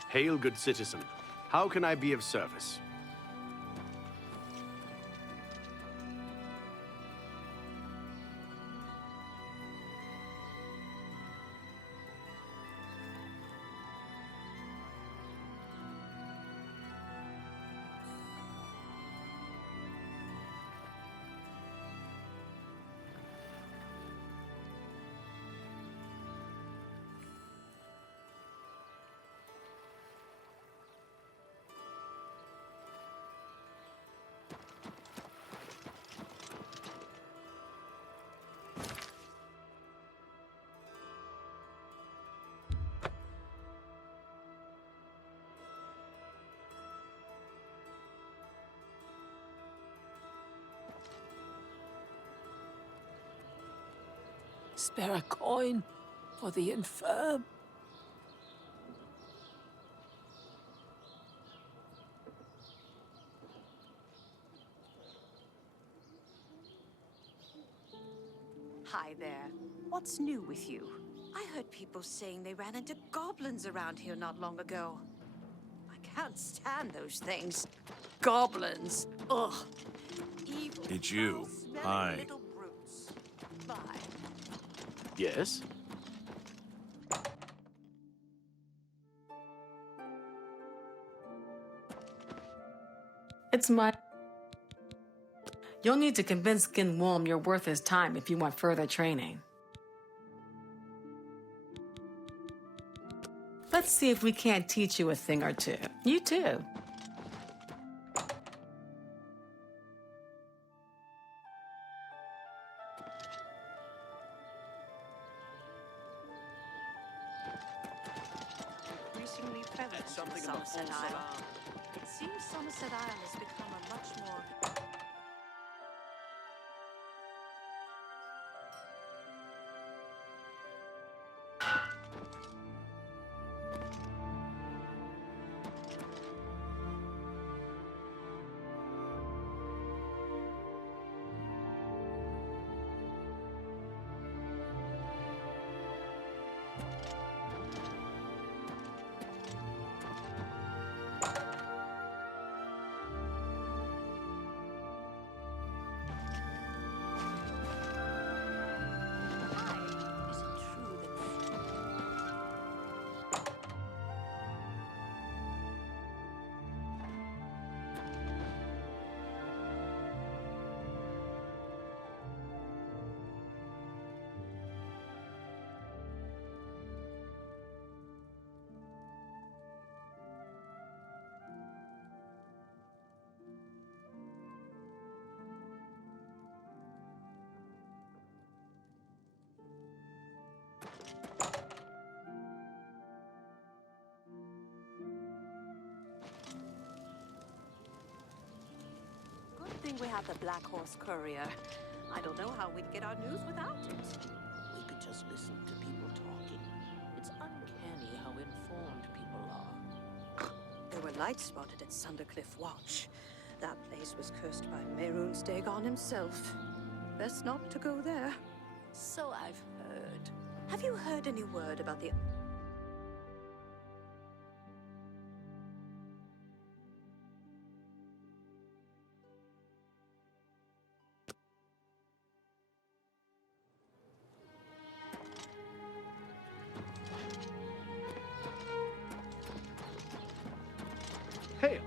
Hail, good citizen. How can I be of service? Spare a coin for the infirm. Hi there. What's new with you? I heard people saying they ran into goblins around here not long ago. I can't stand those things. Goblins. Ugh. Evil. It's you. foul-smelling Hi. little brutes. Bye. Yes? It's my... You'll need to convince Skin Worm you're worth his time if you want further training. Let's see if we can't teach you a thing or two. You too. Increasingly prevalent in Somerset Isle. It seems Somerset Isle has become a much more... Good thing we have the Black Horse Courier. I don't know how we'd get our news without it. We could just listen to people talking. It's uncanny how informed people are. There were lights spotted at Sundercliff Watch. That place was cursed by Mehrunes Dagon himself. Best not to go there. So I've heard. Have you heard any word about the... Hail.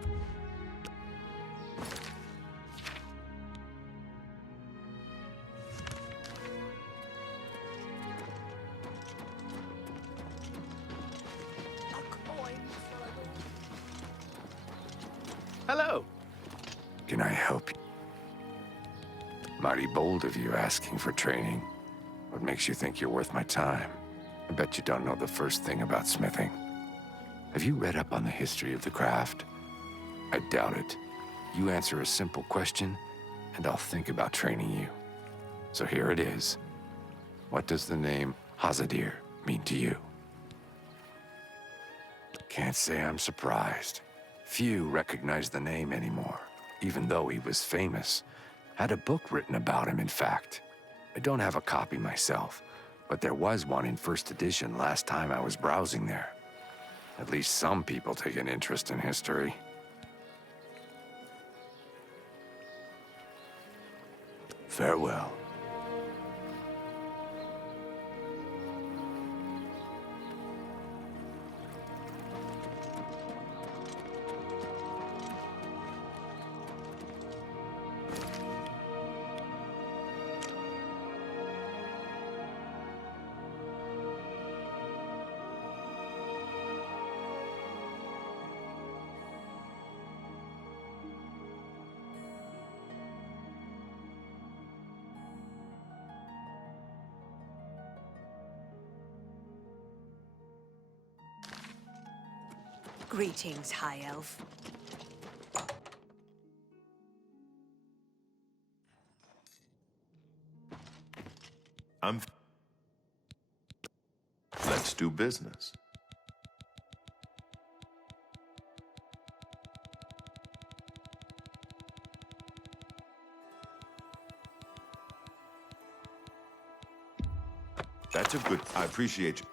A coin for the Hello. Can I help you? Mighty bold of you asking for training. What makes you think you're worth my time? I bet you don't know the first thing about smithing. Have you read up on the history of the craft? I doubt it. You answer a simple question, and I'll think about training you. So here it is. What does the name Hazadir mean to you? Can't say I'm surprised. Few recognize the name anymore, even though he was famous. Had a book written about him, in fact. I don't have a copy myself, but there was one in first edition last time I was browsing there. At least some people take an interest in history. Farewell. Greetings, High Elf. Let's do business. That's a good... I appreciate you.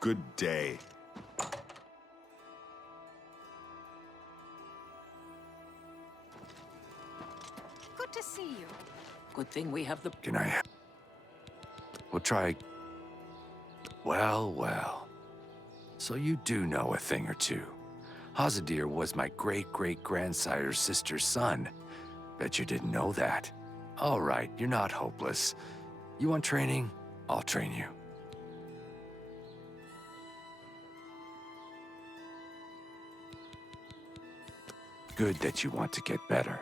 Good day. Good to see you. Good thing we have the... Can I... We'll try... Well, well. So you do know a thing or two. Hazadir was my great-great-grandsire's sister's son. Bet you didn't know that. All right, you're not hopeless. You want training? I'll train you. Good that you want to get better.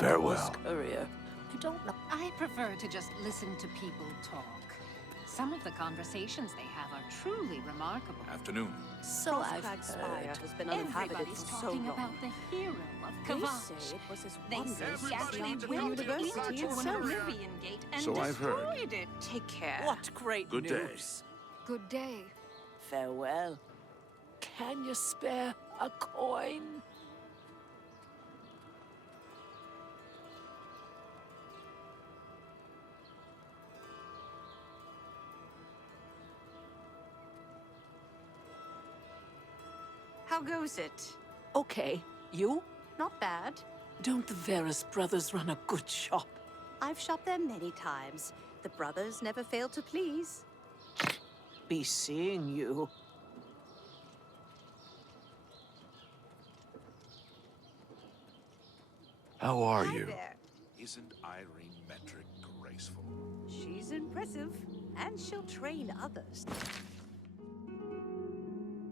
Farewell. Courier. I don't know. I prefer to just listen to people talk. Some of the conversations they have are truly remarkable. Afternoon. So I've heard. Spire has been uninhabited Everybody's for so talking long. about the hero of They Kavach. say it was as They wondrous say he as actually the went university into an itself. Oblivion gate and So I've heard. destroyed it. Take care. What great Good day. news. Good day. Farewell. Can you spare a coin? How goes it? Okay. You? Not bad. Don't the Varus brothers run a good shop? I've shopped there many times. The brothers never fail to please. Be seeing you. How are Hi you? there. Isn't Irene Metric graceful? She's impressive, and she'll train others.